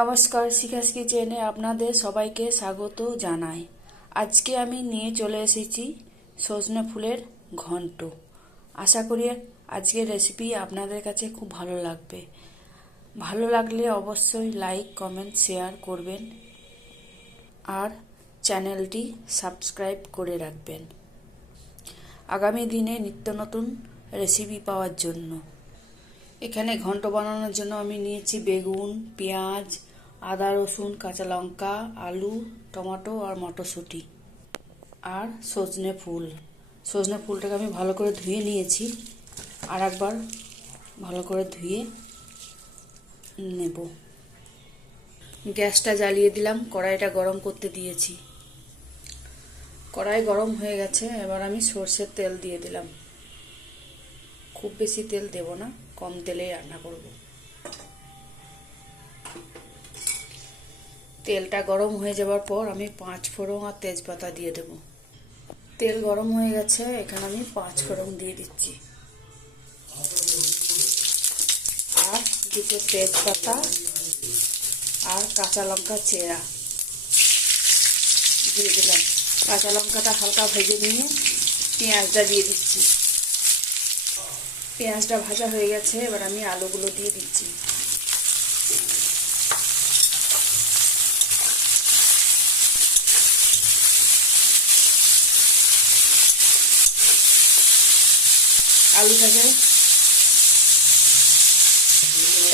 নমস্কার, শিখাস কিচেনে আপনাদের সবাইকে স্বাগত জানাই। আজকে আমি নিয়ে চলে এসেছি সজনে ফুলের ঘন্ট। আশা করি আজকের রেসিপি আপনাদের কাছে খুব ভালো লাগবে। ভালো লাগলে অবশ্যই লাইক, কমেন্ট, শেয়ার করবেন আর চ্যানেলটি সাবস্ক্রাইব করে রাখবেন আগামী দিনে নিত্য নতুন রেসিপি পাওয়ার জন্য। এখানে ঘন্ট বানানোর জন্য আমি নিয়েছি বেগুন, পেঁয়াজ, আদা, রসুন, কাঁচা লঙ্কা, আলু, টমেটো আর মটরশুঁটি আর সজনে ফুল। সজনে ফুলটাকে আমি ভালো করে ধুয়ে নিয়েছি, আর একবার ভালো করে ধুয়ে নেব। গ্যাসটা জ্বালিয়ে দিলাম, কড়াইটা গরম করতে দিয়েছি। কড়াই গরম হয়ে গেছে, এবার আমি সর্ষের তেল দিয়ে দিলাম। খুব বেশি তেল দেব না, কম তেলেই রান্না করব। তেলটা গরম হয়ে যাওয়ার পর আমি 5 ফোড়ন আর তেজপাতা দিয়ে দেব। তেল গরম হয়ে গেছে, এখানে আমি 5 ফোড়ন দিয়ে দিচ্ছি আর দুটো তেজপাতা আর কাঁচা লঙ্কা চেরা দিয়ে দিলাম। কাঁচা লঙ্কাটা হালকা ভেজে নিয়ে পেঁয়াজটা দিয়ে দিচ্ছি। পেঁয়াজটা ভাজা হয়ে গেছে, এবার আমি আলুগুলো দিয়ে দিচ্ছি। আলুটাকে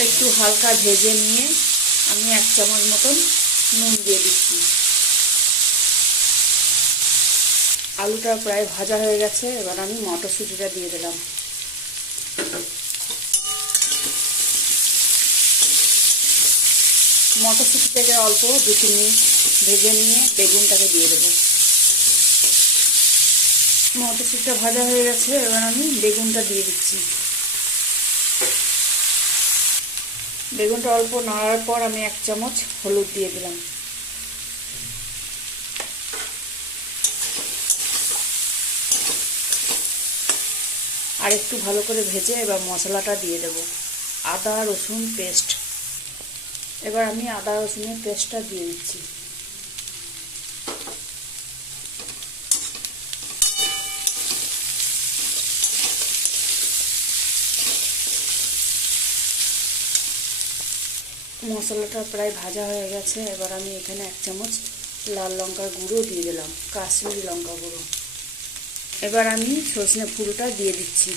একটু হালকা ভেজে নিয়ে আমি 1 চামচ মতন নুন দিয়ে দিচ্ছি। আলুটা প্রায় ভাজা হয়ে গেছে, এবার আমি মটরশুঁটিটা দিয়ে দিলাম। মটরশুঁটি থেকে অল্প 2-3 মিনিট ভেজে নিয়ে বেগুনটাকে দিয়ে দেবো। মটরশুঁটিটা ভাজা হয়ে গেছে, এবার আমি বেগুনটা দিয়ে দিচ্ছি। বেগুনটা অল্প নাড়ার পর আমি 1 চামচ হলুদ দিয়ে দিলাম। আর একটু ভালো করে ভেজে এবার মশলাটা দিয়ে দেব। আদা রসুন পেস্ট। এবার আমি আদা রসুনের পেস্টটা দিয়ে দিচ্ছি। মশলাটা প্রায় ভাজা হয়ে গেছে, এবার আমি এখানে 1 চামচ লাল লঙ্কার গুঁড়ো দিয়ে দিলাম, কাশ্মীরি লঙ্কা গুঁড়ো। এবার আমি সজনে ফুলটা দিয়ে দিচ্ছি।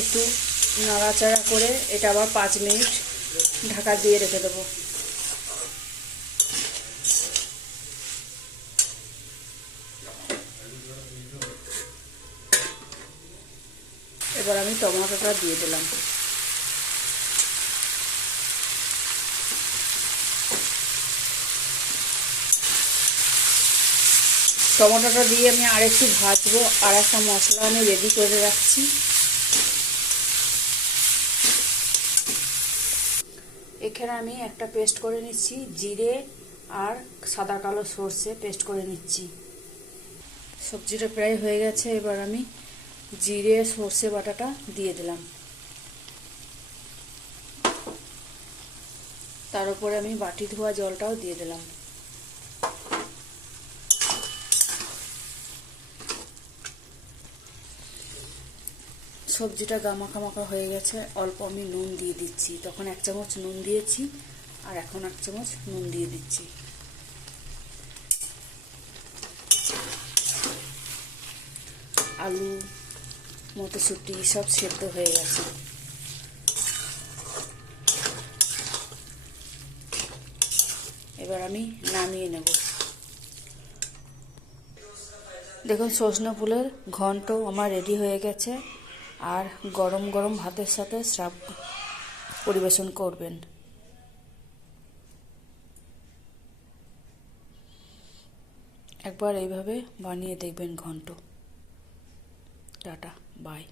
একটু নাড়াচাড়া করে এটা আবার 5 মিনিট ঢাকা দিয়ে রেখে দেবো। এবার আমি টমেটোটা দিয়ে দিলাম। টমেটোটা দিয়ে আমি আরেকটু ভাজবো, আর একটা মশলা আমি রেডি করে রাখছি। এখানে আমি একটা পেস্ট করে নিচ্ছি, জিরে আর সাদা কালো সর্ষে পেস্ট করে নিচ্ছি। সবজিটা প্রায় হয়ে গেছে, এবার আমি জিরে সর্ষে বাটাটা দিয়ে দিলাম। তার উপরে আমি বাটি ধোয়া জলটাও দিয়ে দিলাম। সবজিটা গামাখা মাখা হয়ে গেছে, অল্প আমি নুন দিয়ে দিচ্ছি। তখন 1 চামচ নুন দিয়েছি, আর এখন 1 চামচ নুন দিয়ে দিচ্ছি। আলু মটরশুঁটি সব সেদ্ধ হয়ে গেছে। এবার আমি নামিয়ে নেব। দেখুন, সজনে ফুলের ঘন্ট আমার রেডি হয়ে গেছে, আর গরম গরম ভাতের সাথে সার্ভ পরিবেশন করবেন। একবার এইভাবে বানিয়ে দেখবেন ঘন্ট। Tata, by.